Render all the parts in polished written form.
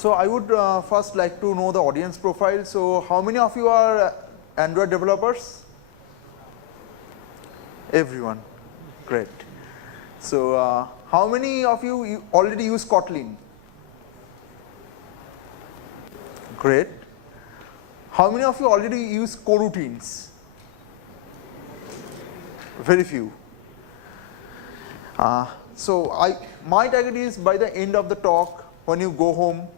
So I would first like to know the audience profile. So how many of you are Android developers? Everyone. Great. So how many of you already use Kotlin? Great. How many of you already use Coroutines? Very few. So my target is by the end of the talk, when you go home,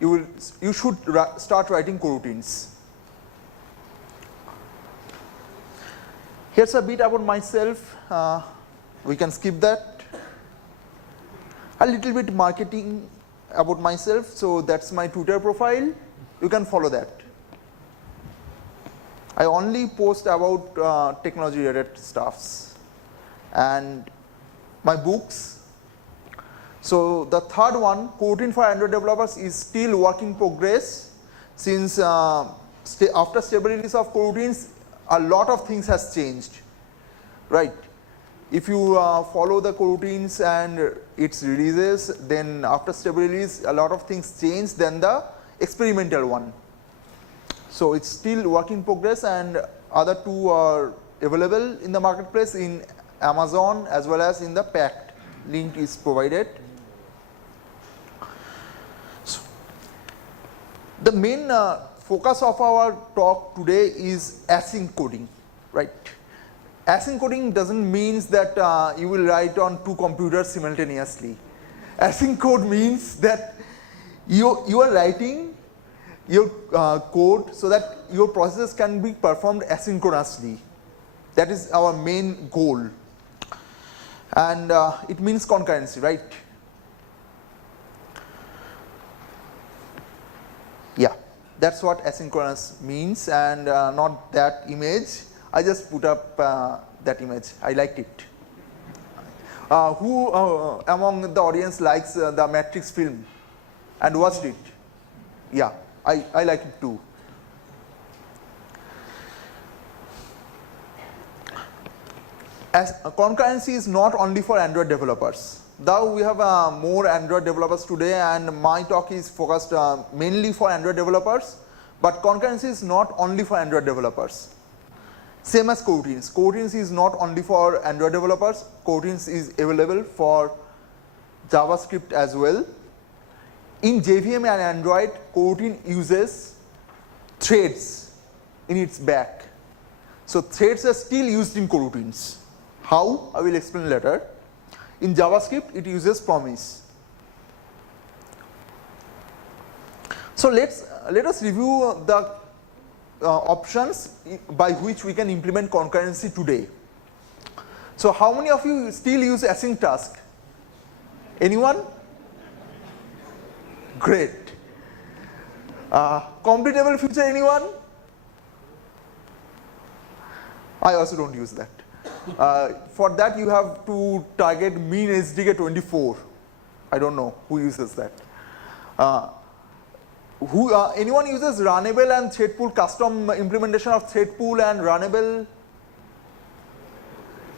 you should start writing coroutines. Here's a bit about myself. We can skip that. A little bit marketing about myself. So that's my Twitter profile. You can follow that. I only post about technology related stuffs and my books. So the third one, Coroutine for Android developers, is still work in progress. Since after stable release of Coroutines, a lot of things has changed, right? If you follow the Coroutines and its releases, then after stable release, a lot of things change than the experimental one. So it's still work in progress, and other two are available in the marketplace in Amazon as well as in the packed. Link is provided. So the main focus of our talk today is async coding, right? Async coding doesn't mean that you will write on two computers simultaneously. Async code means that you are writing your code so that your processes can be performed asynchronously. That is our main goal. And it means concurrency, right? Yeah, that's what asynchronous means, and not that image. I just put up that image. I liked it. Who among the audience likes the Matrix film and watched it? Yeah, I like it too. As concurrency is not only for Android developers. Though we have more Android developers today, and my talk is focused mainly for Android developers, but concurrency is not only for Android developers. Same as Coroutines. Coroutines is not only for Android developers. Coroutines is available for JavaScript as well. In JVM and Android, Coroutine uses threads in its back. So threads are still used in Coroutines. How? I will explain later. In JavaScript, it uses promise. So let us review the options by which we can implement concurrency today. So how many of you still use async task? Anyone? Great. Completable future, anyone? I also don't use that. For that you have to target mean SDK 24. I don't know who uses that. Anyone uses runnable and thread pool, custom implementation of thread pool and runnable?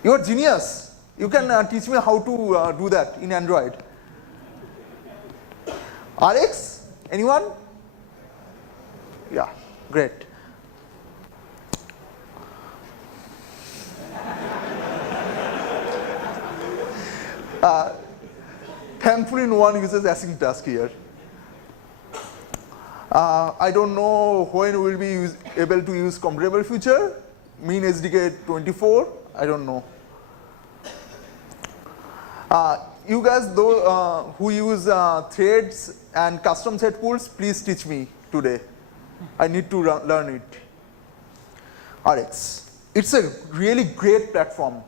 You are genius. You can teach me how to do that in Android. RX? Anyone? Yeah, great. Thankfully, no one uses async task here. I don't know when we will be able to use computable future, mean SDK 24, I don't know. You guys though who use threads and custom thread pools, please teach me today. I need to learn it. RX. It's a really great platform,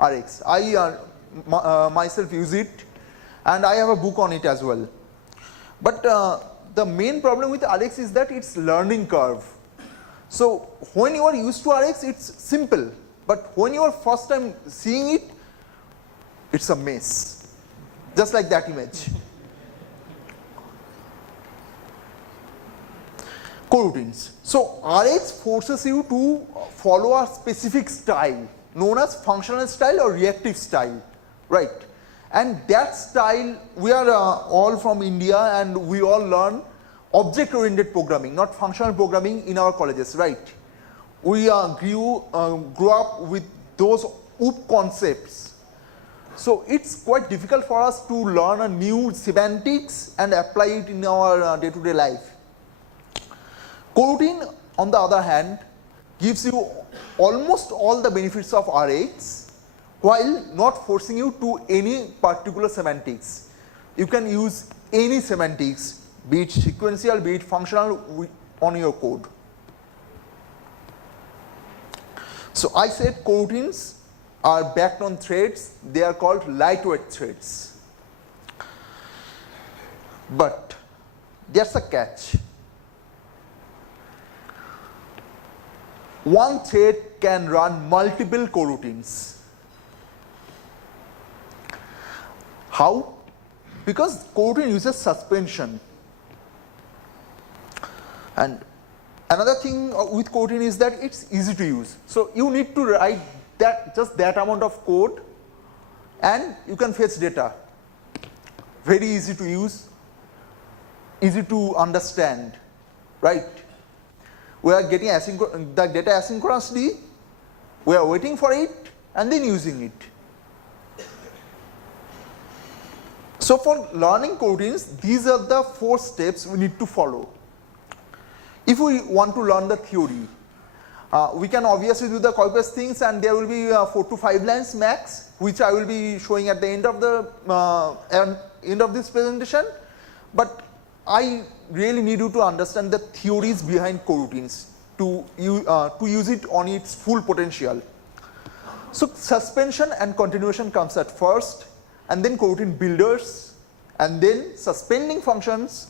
RX. I myself use it, and I have a book on it as well. But the main problem with RX is that it's learning curve. So when you are used to RX, it's simple. But when you are first time seeing it, it's a mess. Just like that image. Coroutines. So RX forces you to follow a specific style known as functional style or reactive style, right? And that style, we are all from India and we all learn object-oriented programming, not functional programming in our colleges, right? We grew up with those OOP concepts. So it's quite difficult for us to learn a new semantics and apply it in our day-to-day life. Coroutine, on the other hand, gives you almost all the benefits of RX while not forcing you to any particular semantics. You can use any semantics, be it sequential, be it functional, on your code. So I said coroutines are backed on threads. They are called lightweight threads. But there's a catch. One thread can run multiple coroutines. How? Because coroutine uses suspension. And another thing with coroutine is that it's easy to use. So you need to write just that amount of code and you can fetch data. Very easy to use, easy to understand, right? We are getting the data asynchronously, we are waiting for it and then using it. So for learning coroutines, these are the 4 steps we need to follow. If we want to learn the theory, we can obviously do the copy-paste things and there will be 4 to 5 lines max, which I will be showing at the end of this presentation. But I really need you to understand the theories behind coroutines to use it on its full potential. So suspension and continuation comes at first, and then coroutine builders, and then suspending functions,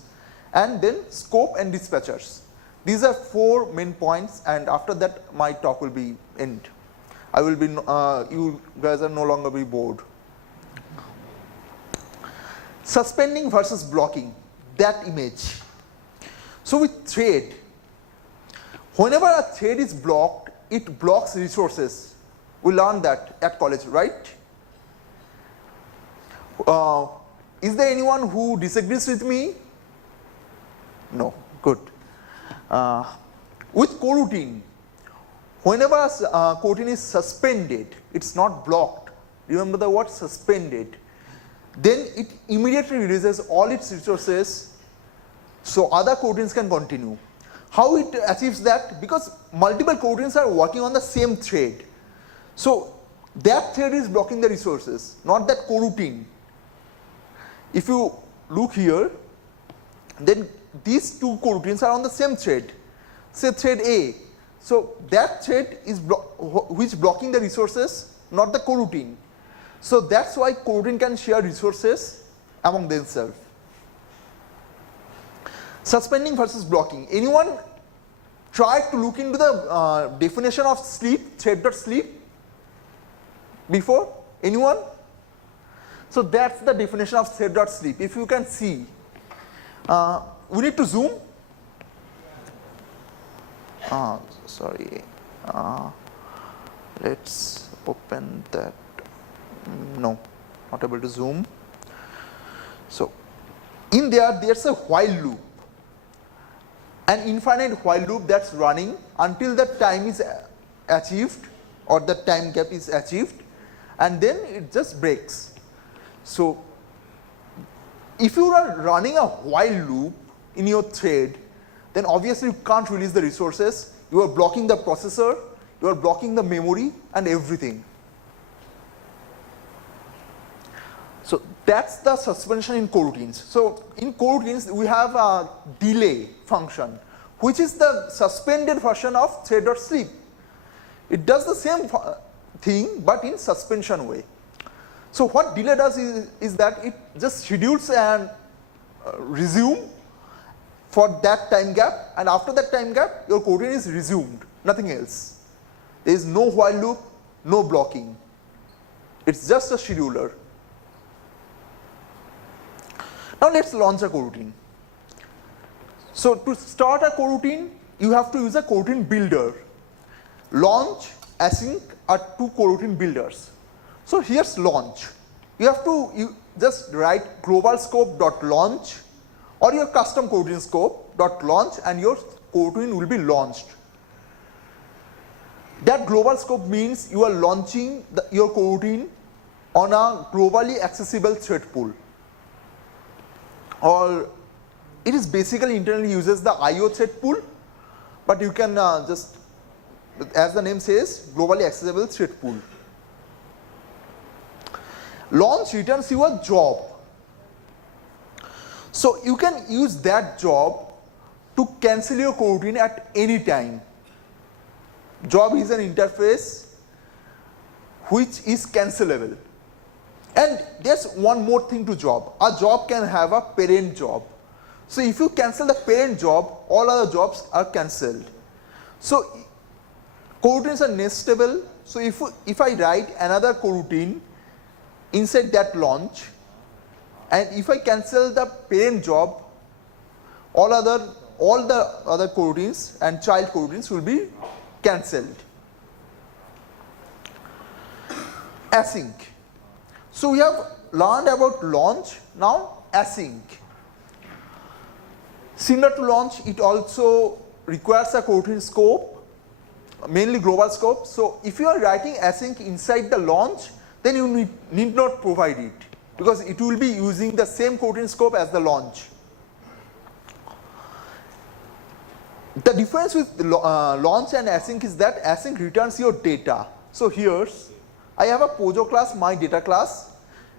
and then scope and dispatchers. These are 4 main points, and after that my talk will be end. I will be, you guys are no longer be bored. Suspending versus blocking, that image. So with thread, whenever a thread is blocked, it blocks resources. We learned that at college, right? Is there anyone who disagrees with me? No, good. With coroutine, whenever a coroutine is suspended, it's not blocked. Remember the word suspended. Then it immediately releases all its resources so other coroutines can continue. How it achieves that? Because multiple coroutines are working on the same thread. So that thread is blocking the resources, not that coroutine. If you look here, then these 2 coroutines are on the same thread, say thread A. So that thread is which is blocking the resources, not the coroutine. So that's why coroutine can share resources among themselves. Suspending versus blocking. Anyone tried to look into the definition of sleep, thread.sleep before? Anyone? So that's the definition of thread.sleep. If you can see, we need to zoom. Sorry. Let's open that. No, not able to zoom. So in there's a while loop, an infinite while loop that's running until the time is achieved or the time gap is achieved, and then it just breaks. So if you are running a while loop in your thread, then obviously you can't release the resources. You are blocking the processor, you are blocking the memory and everything. So that's the suspension in coroutines. So in coroutines we have a delay function, which is the suspended version of thread.sleep. It does the same thing but in suspension way. So what delay does is that it just schedules and resume for that time gap, and after that time gap your coroutine is resumed, nothing else. There is no while loop, no blocking. It's just a scheduler. Now let's launch a coroutine. So to start a coroutine, you have to use a coroutine builder. Launch, async are 2 coroutine builders. So here's launch. you have to just write global scope dot launch or your custom coroutine scope dot launch, and your coroutine will be launched. That global scope means you are launching your coroutine on a globally accessible thread pool, or it is basically internally uses the IO thread pool, but you can just, as the name says, globally accessible thread pool. Launch returns you a job. So you can use that job to cancel your coroutine at any time. Job is an interface which is cancelable. And there's one more thing to job. A job can have a parent job. So if you cancel the parent job, all other jobs are cancelled. So coroutines are nestable. So if I write another coroutine inside that launch, and if I cancel the parent job, all the other coroutines and child coroutines will be cancelled. Async. So we have learned about launch. Now async. Similar to launch, it also requires a coroutine scope, mainly global scope. So if you are writing async inside the launch, then you need not provide it, because it will be using the same coroutine scope as the launch. The difference with launch and async is that async returns your data. So here I have a Pojo class, my data class,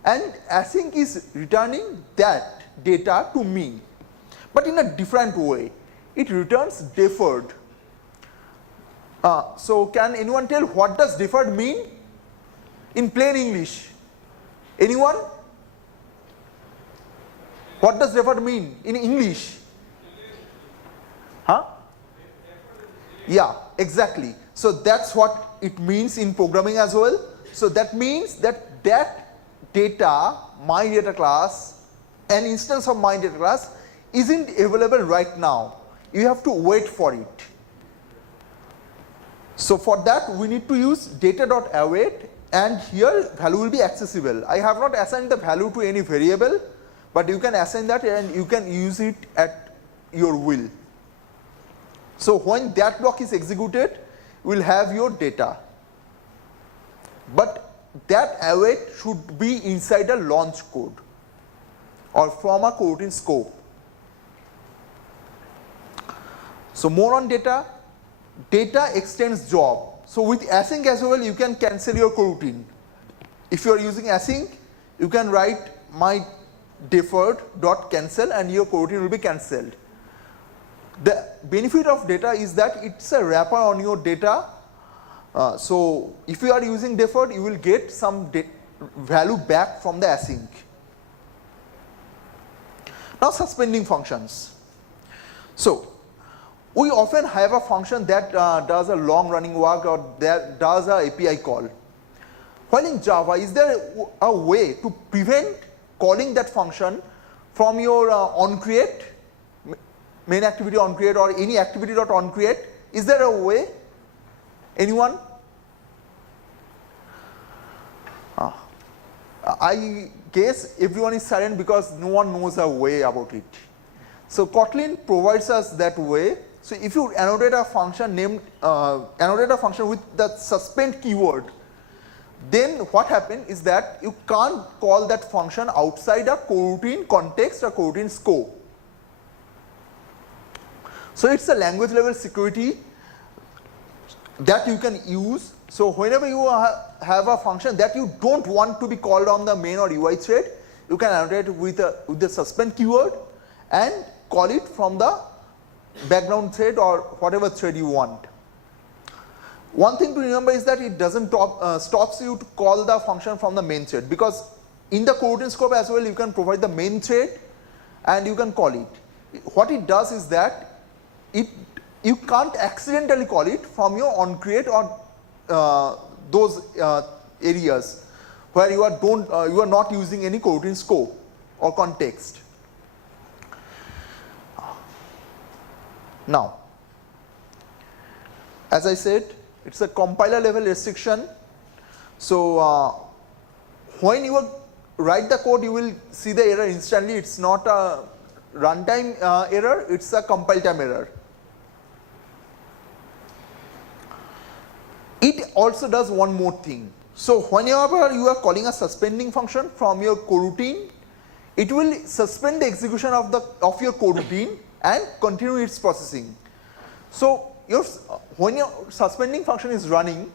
and async is returning that data to me, but in a different way. It returns deferred. So can anyone tell what does deferred mean in plain English? Anyone? What does deferred mean in English? Huh? Yeah, exactly. So that's what it means in programming as well. So that means that data, my data class, an instance of my data class isn't available right now. You have to wait for it. So for that we need to use data.await, and here value will be accessible. I have not assigned the value to any variable, but you can assign that and you can use it at your will. So when that block is executed, you will have your data. But that await should be inside a launch code or from a coroutine scope. So more on data. Data extends job. So with async as well, you can cancel your coroutine. If you are using async, you can write my deferred dot cancel and your coroutine will be cancelled. The benefit of data is that it's a wrapper on your data. So if you are using deferred, you will get some value back from the async. Now suspending functions. So we often have a function that does a long running work or that does a API call. While in Java, is there a way to prevent calling that function from your onCreate, main activity onCreate, or any activity.onCreate? Is there a way? Anyone? I guess everyone is silent because no one knows a way about it. So Kotlin provides us that way. So if you annotate a function with the suspend keyword, then what happens is that you can't call that function outside a coroutine context or coroutine scope. So it's a language level security that you can use. So whenever you have a function that you don't want to be called on the main or UI thread, you can annotate with the suspend keyword and call it from the background thread or whatever thread you want. One thing to remember is that it doesn't stops you to call the function from the main thread, because in the coroutine scope as well you can provide the main thread and you can call it. What it does is that you can't accidentally call it from your onCreate or those areas where you are not using any coroutine scope or context. Now, as I said, it's a compiler level restriction. So when you are write the code, you will see the error instantly. It's not a runtime error, it's a compile time error. It also does one more thing. So whenever you are calling a suspending function from your coroutine, it will suspend the execution of your coroutine and continue its processing. So when your suspending function is running,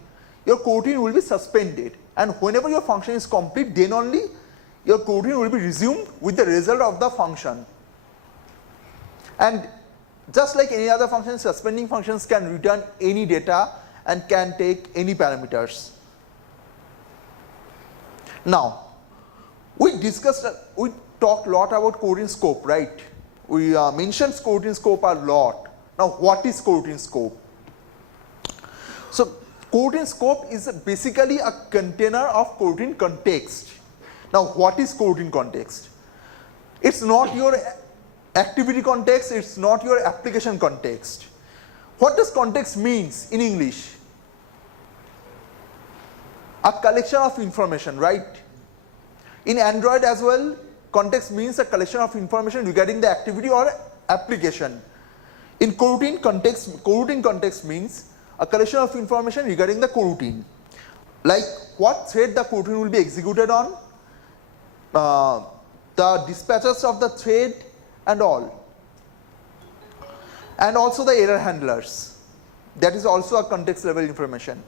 your coroutine will be suspended, and whenever your function is complete, then only your coroutine will be resumed with the result of the function. And just like any other function, suspending functions can return any data and can take any parameters. Now, we talked a lot about coroutine scope, right? We mentioned coroutine scope a lot. Now, what is coroutine scope? So, coroutine scope is basically a container of coroutine context. Now, what is coroutine context? It's not your activity context, it's not your application context. What does context means in English? A collection of information, right? In Android as well, context means a collection of information regarding the activity or application. In coroutine context means a collection of information regarding the coroutine, like what thread the coroutine will be executed on, the dispatchers of the thread and all, and also the error handlers. That is also a context level information.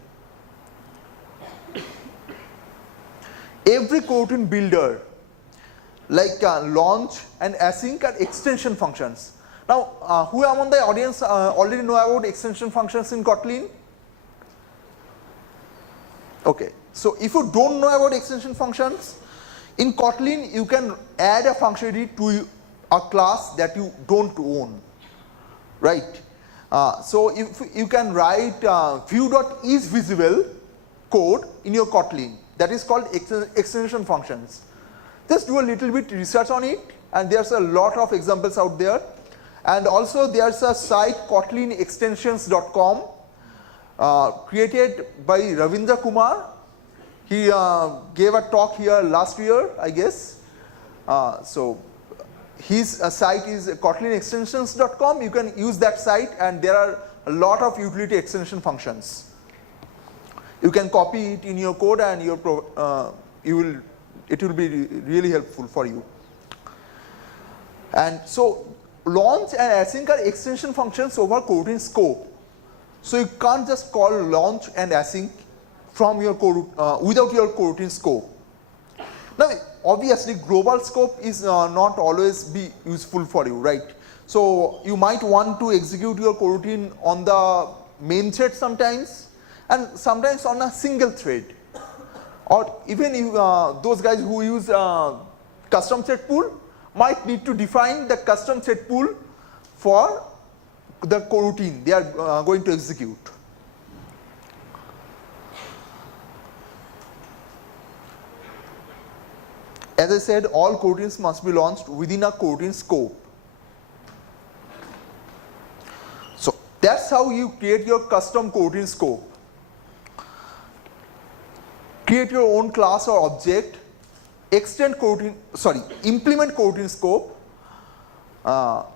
Every coroutine builder like launch and async are extension functions. Now, who among the audience already know about extension functions in Kotlin? Okay, so if you don't know about extension functions, in Kotlin you can add a functionality to a class that you don't own, right? So if you can write view.isVisible code in your Kotlin, that is called extension functions. Just do a little bit research on it, and there's a lot of examples out there. And also there's a site kotlinextensions.com created by Ravindra Kumar. He gave a talk here last year, I guess. So his site is kotlinextensions.com. You can use that site, and there are a lot of utility extension functions. You can copy it in your code, and it will be really helpful for you. And so launch and async are extension functions over coroutine scope. So you can't just call launch and async from your without your coroutine scope. Now, obviously, global scope is not always be useful for you, right? So you might want to execute your coroutine on the main thread sometimes, and sometimes on a single thread, or even if, those guys who use custom thread pool might need to define the custom thread pool for the coroutine they are going to execute. As I said, all coroutines must be launched within a coroutine scope. So that's how you create your custom coroutine scope. Create your own class or object, implement coroutine scope.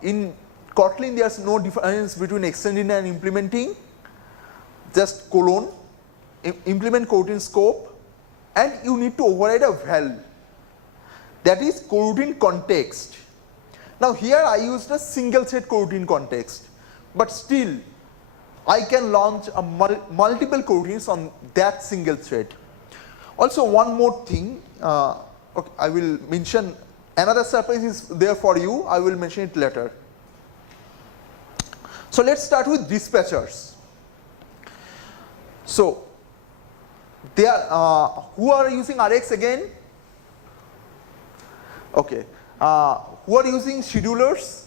In Kotlin, there's no difference between extending and implementing. Just colon, implement coroutine scope, and you need to override a val. That is coroutine context. Now here I used a single thread coroutine context, but still I can launch a multiple coroutines on that single thread. Also, one more thing, okay, I will mention another surprise is there for you. I will mention it later. So let's start with dispatchers. So they are who are using RX again? Okay, who are using schedulers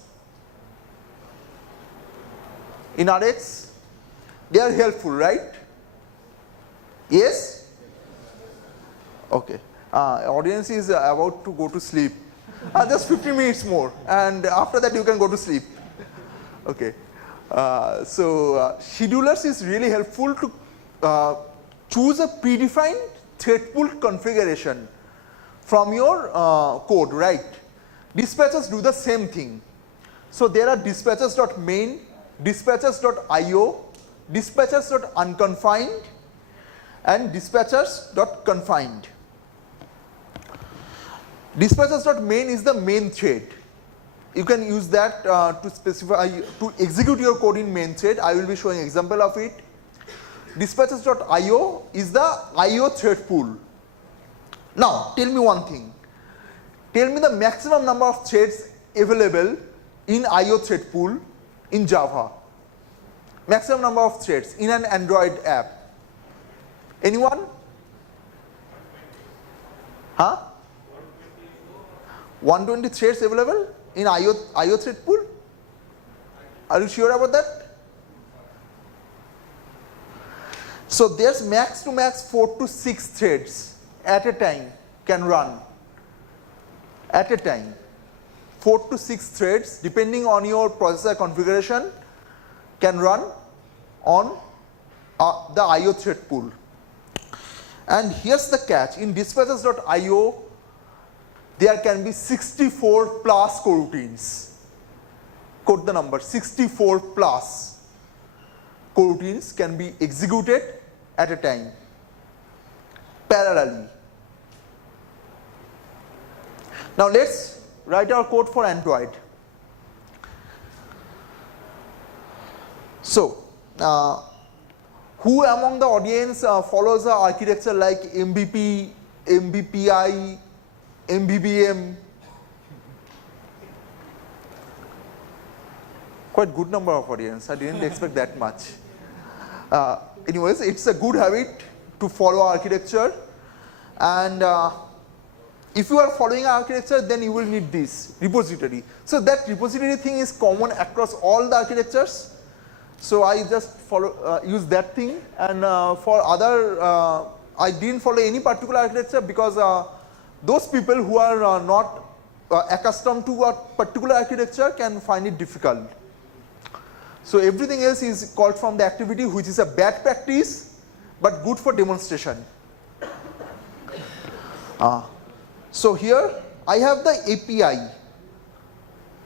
in RX? They are helpful, right? Yes? Okay, audience is about to go to sleep. Just 15 minutes more, and after that you can go to sleep. Okay, so schedulers is really helpful to choose a predefined thread pool configuration from your code, right? Dispatchers do the same thing. So there are dispatchers.main, dispatchers.io, dispatchers.unconfined, and dispatchers.confined. Dispatchers.main is the main thread. You can use that to specify, to execute your code in main thread. I will be showing example of it. Dispatchers.io is the IO thread pool. Now, tell me one thing. Tell me the maximum number of threads available in IO thread pool in Java. Maximum number of threads in an Android app. Anyone? Huh? 120 threads available in IO thread pool? Are you sure about that? So there's max to max 4 to 6 threads at a time can run. At a time. 4 to 6 threads depending on your processor configuration can run on the IO thread pool. And here's the catch. In dispatchers.io there can be 64 plus coroutines. Quote the number, 64 plus coroutines can be executed at a time, parallelly. Now let's write our code for Android. So, who among the audience follows the architecture like MVP, MVPI, MVVM? Quite good number of audience. I didn't expect that much. Anyways, it's a good habit to follow architecture, and if you are following architecture, then you will need this repository. So that repository thing is common across all the architectures. So I just use that thing, and for other, I didn't follow any particular architecture because those people who are not accustomed to a particular architecture can find it difficult. So everything else is called from the activity, which is a bad practice but good for demonstration. So here I have the API,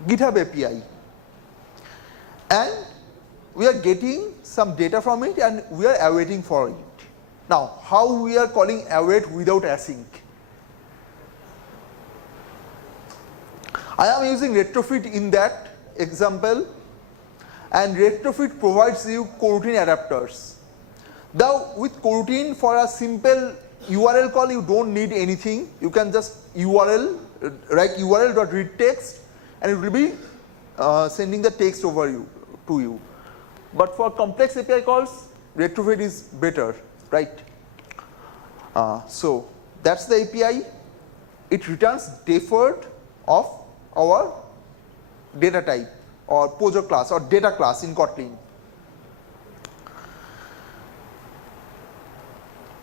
GitHub API, and we are getting some data from it and we are awaiting for it. Now, how we are calling await without async? I am using retrofit in that example, and retrofit provides you coroutine adapters. Now with coroutine, for a simple URL call you don't need anything. You can just URL, write URL.read text, and it will be sending the text over to you. But for complex API calls, retrofit is better, right? So that's the API. It returns deferred of our data type or POJO class or data class in Kotlin.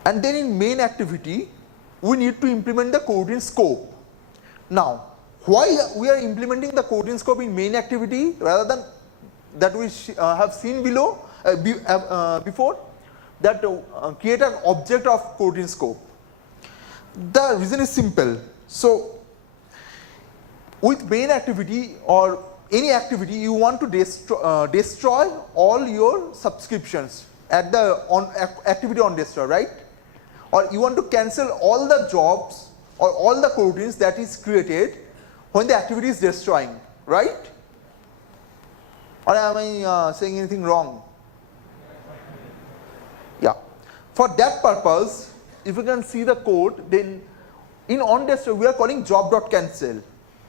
And then in main activity, we need to implement the coroutine scope. Now, why we are implementing the coroutine scope in main activity rather than that we have seen below before, that create an object of coroutine scope? The reason is simple. So with main activity or any activity, you want to destroy all your subscriptions at the activity on destroy, right? Or you want to cancel all the jobs or all the coroutines that is created when the activity is destroying, right? Or am I saying anything wrong? Yeah. For that purpose, if you can see the code, then in on destroy we are calling job.cancel,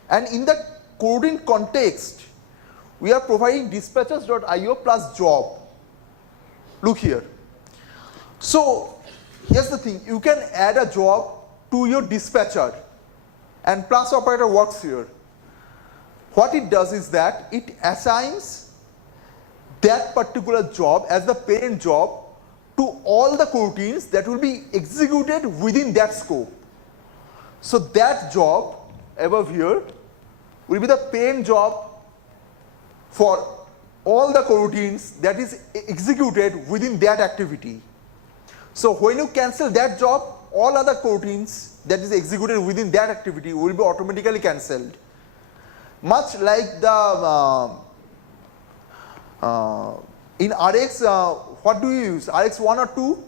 and in the coroutine context we are providing dispatchers.io plus job. Look here. So here's the thing, you can add a job to your dispatcher and plus operator works here. What it does is that it assigns that particular job as the parent job to all the coroutines that will be executed within that scope. So that job above here will be the parent job for all the coroutines that is executed within that activity. So when you cancel that job, all other coroutines that is executed within that activity will be automatically cancelled. Much like the in Rx, what do you use? Rx 1 or 2?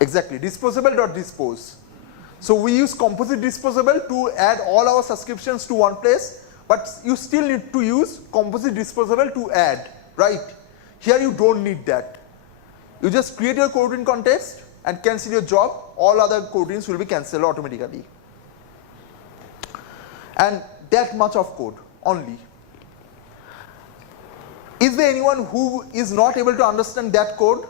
Exactly, disposable.dispose. So we use composite disposable to add all our subscriptions to one place, but you still need to use composite disposable to add, right? Here you don't need that. You just create your coroutine context and cancel your job, all other coroutines will be cancelled automatically. And that much of code only. Is there anyone who is not able to understand that code?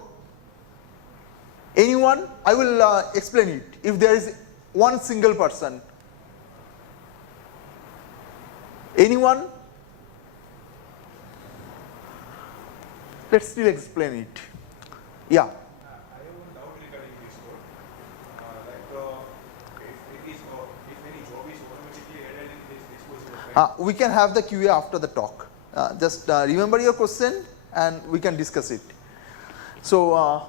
Anyone? I will explain it if there is one single person. Anyone? Let's still explain it. Yeah. I have one doubt regarding this code. If any job is automatically added in this disposable. We can have the QA after the talk. Just remember your question and we can discuss it. So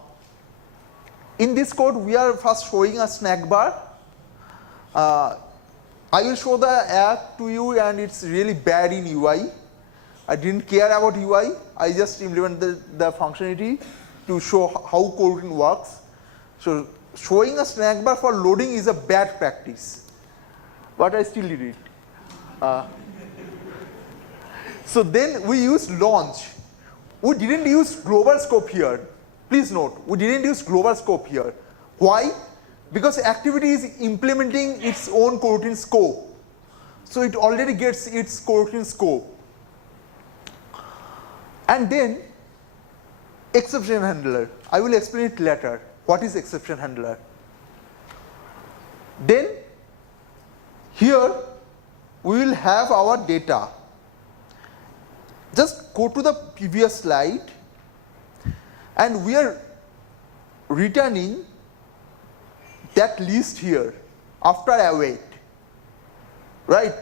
in this code, we are first showing a snack bar. I will show the app to you and it's really bad in UI. I didn't care about UI. I just implemented the functionality to show how coroutine works. So showing a snack bar for loading is a bad practice, but I still did it. So then we use launch. We didn't use global scope here. Please note, we didn't use global scope here. Why? Because activity is implementing its own coroutine scope. So it already gets its coroutine scope. And then exception handler. I will explain it later. What is exception handler? Then here we will have our data. Just go to the previous slide and we are returning that list here after await, right?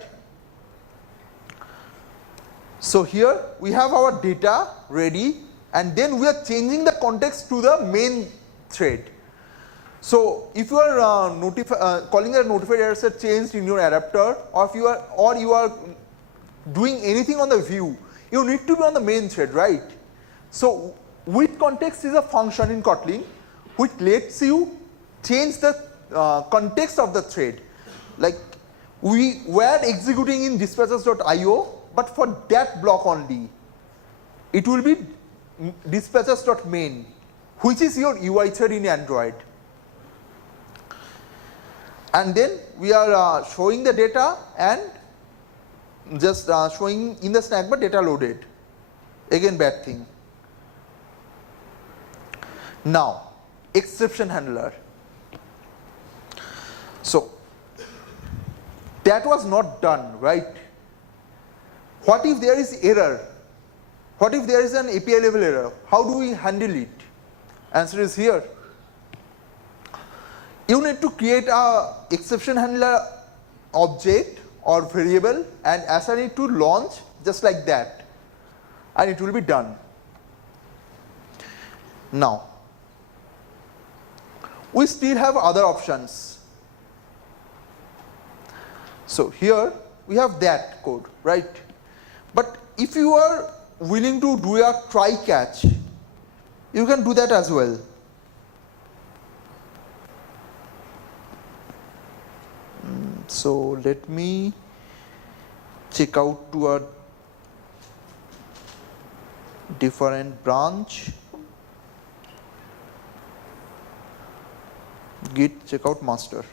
So here we have our data ready and then we are changing the context to the main thread. So if you are calling a notified error set changed in your adapter, or if you are doing anything on the view, you need to be on the main thread, right? So with context is a function in Kotlin which lets you change the context of the thread. Like we were executing in dispatchers.io, but for that block only, it will be dispatchers.main, which is your UI thread in Android. And then we are showing the data and just showing in the snack bar data loaded. Again, bad thing. Now, exception handler. So that was not done, right? What if there is error? What if there is an API level error? How do we handle it? Answer is here. You need to create a exception handler object or variable and assign it to launch just like that, and it will be done. Now, we still have other options. So here we have that code, right? But if you are willing to do a try catch, you can do that as well. So let me check out to a different branch. Git checkout master.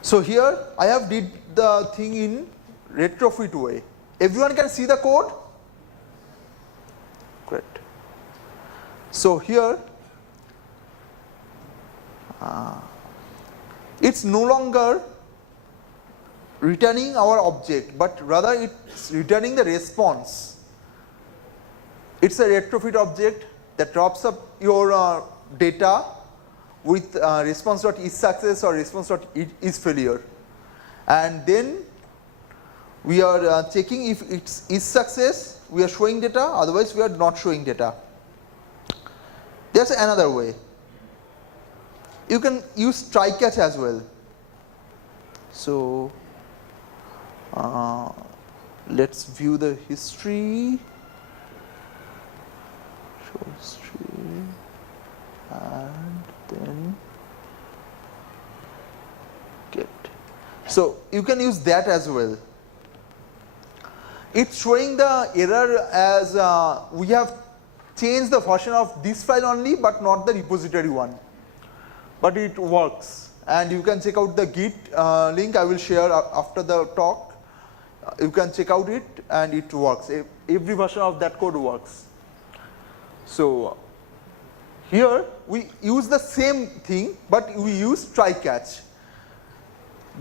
So here I have did the thing in retrofit way. Everyone can see the code? Great. So here it's no longer returning our object, but rather it's returning the response. It's a retrofit object that drops up your data with response.isSuccess or response.isFailure. And then we are checking if it's isSuccess, we are showing data, otherwise we are not showing data. There's another way. You can use try catch as well. So let's view the history. Show history, and then get. So you can use that as well. It's showing the error as we have changed the version of this file only, but not the repository one. But it works, and you can check out the Git link I will share after the talk. You can check out it, and it works. Every version of that code works. So here we use the same thing, but we use try catch.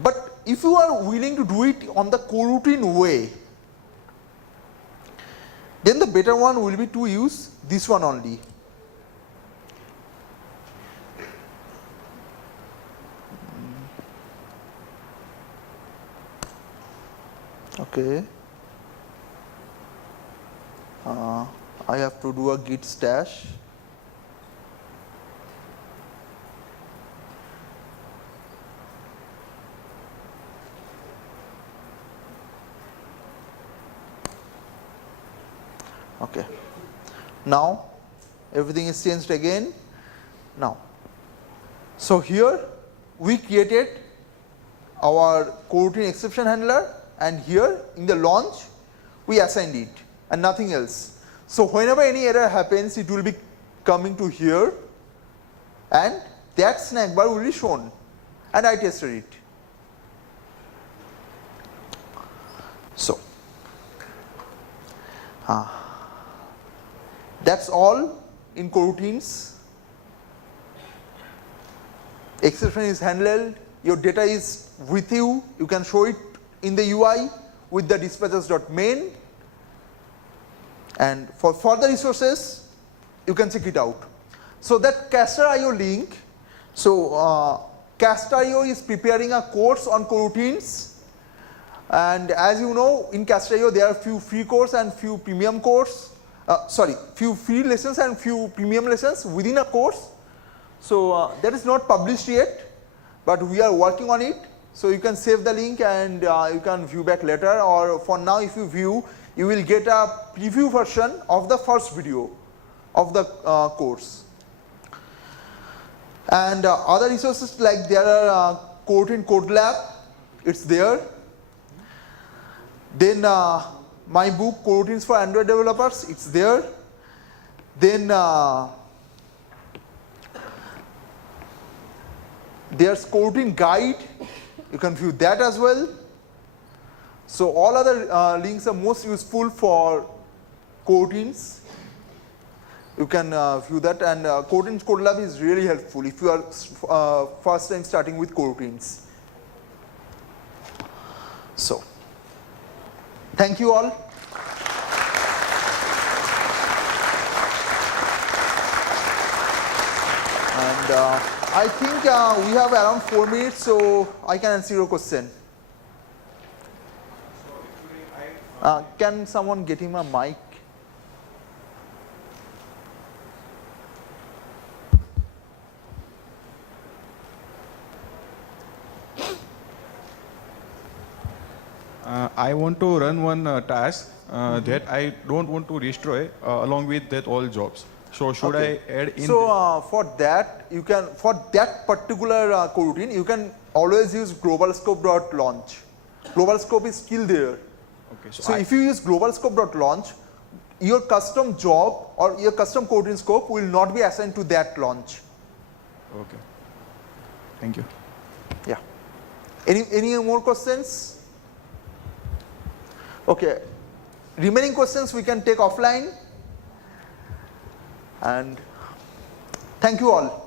But if you are willing to do it on the coroutine way, then the better one will be to use this one only. Okay. I have to do a git stash. Okay. Now everything is changed again. Now, so here we created our coroutine exception handler, and here in the launch we assigned it and nothing else. So whenever any error happens, it will be coming to here, and that snack bar will be shown, and I tested it. So that's all in coroutines. Exception is handled, your data is with you, you can show it in the UI with the dispatches.main, and for further resources you can check it out. So that Caster.io link, so Caster.io is preparing a course on coroutines, and as you know, in Caster.io there are few free courses and few premium courses. Few free lessons and few premium lessons within a course. So that is not published yet, but we are working on it. So you can save the link and you can view back later, or for now if you view, you will get a preview version of the first video of the course. And other resources, like there are Coroutine Code Lab, it's there. Then my book Coroutines for Android Developers, it's there. Then there's Coroutine Guide, you can view that as well. So all other links are most useful for coroutines. You can view that, and Coroutines Code Lab is really helpful if you are first time starting with coroutines. So thank you all. And I think we have around 4 minutes, so I can answer your question. Can someone get him a mic? I want to run one task that I don't want to destroy along with that all jobs. So should I add in? So for that, you can, for that particular coroutine, you can always use globalscope.launch. Global scope is still there. Okay, so if you use globalscope.launch, your custom job or your custom coroutine scope will not be assigned to that launch. Okay. Thank you. Yeah. Any more questions? Okay. Remaining questions we can take offline. And thank you all.